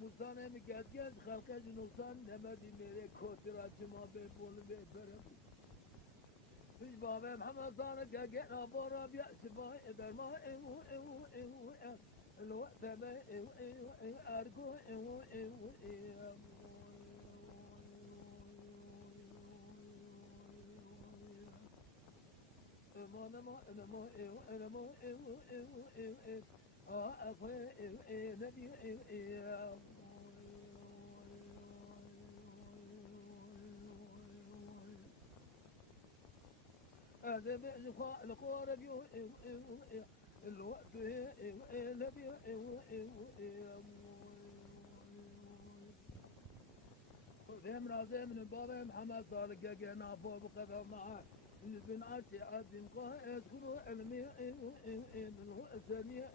راموزانه میگد خلق جنوسان نمدی میره کوترا جما به بول به برم پیش بابم همه زانه گه نبارا بیا شبای در ما الوقت ما ارجو هذا بيخوا القارب الوقت نبي ذم رازم من بابا محمد صار جانا فوق قدر معه بن عاشي عظيم قائد خلو علمي السميع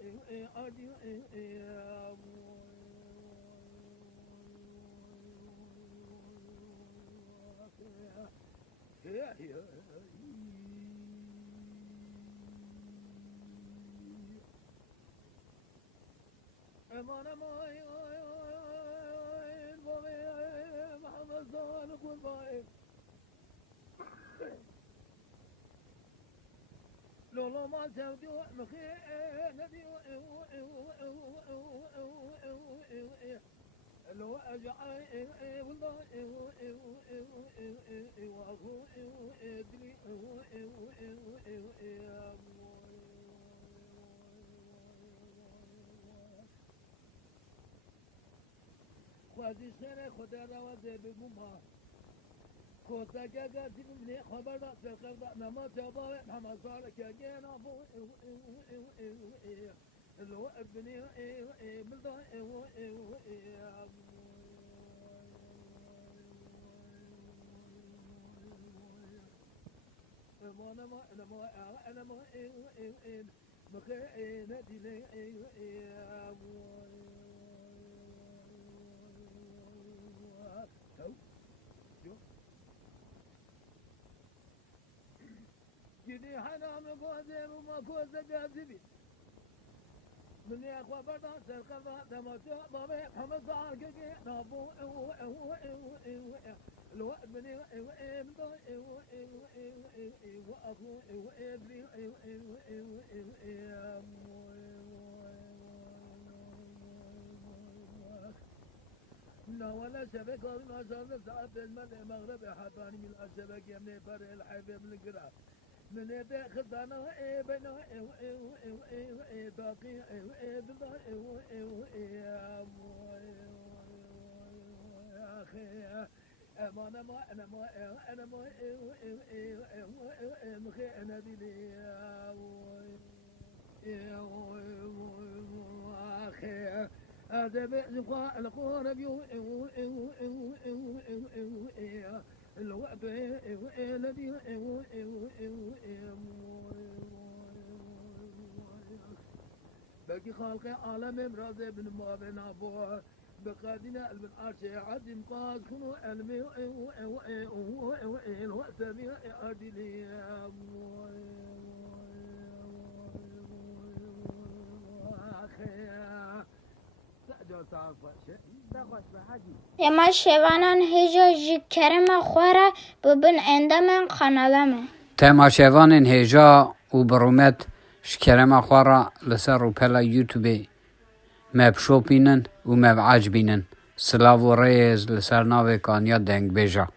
عادي امان ماي محمد صالح والباي لولا ما سودي مخي نبي لو أجعل والله وأخو أدري خوازی سر خدا را بگم کوتا که گذیم نه خبر داد سرکرد نما جواب هم سال که گنا بو لو ابني ملدا انا ما مخينا دي جدي حنا مقوزي وما كوزي جاذبي من يا اخوة بردا سرقة دمجة بابي محمد صار كي نابو الوقت بني امضى واخو ابري لا ولا شبك ولا شبك ساعة المغرب حطاني من الشبك يمني فرق الحبيب من القراب من يدي خزانة بنا باقي بضا يا أخي أنا ما مخي أنا دي يا أخي هذا بيزقا القرب الوقت الذي باقي خلق عالم راضي بن ما بين ابوه بقادنا ابن عاشي عدم قاز كنوا علمي الوقت بي عدلي اما شوانان هجا جی کرم خوره ببن اندامن قنالمه تما شوانان هجا و برومت شکرم خوره لسر رو پلا یوتیوبی مب شوپینن و مب عجبینن سلاو و ریز لسر ناوی کانیا دنگ بیجا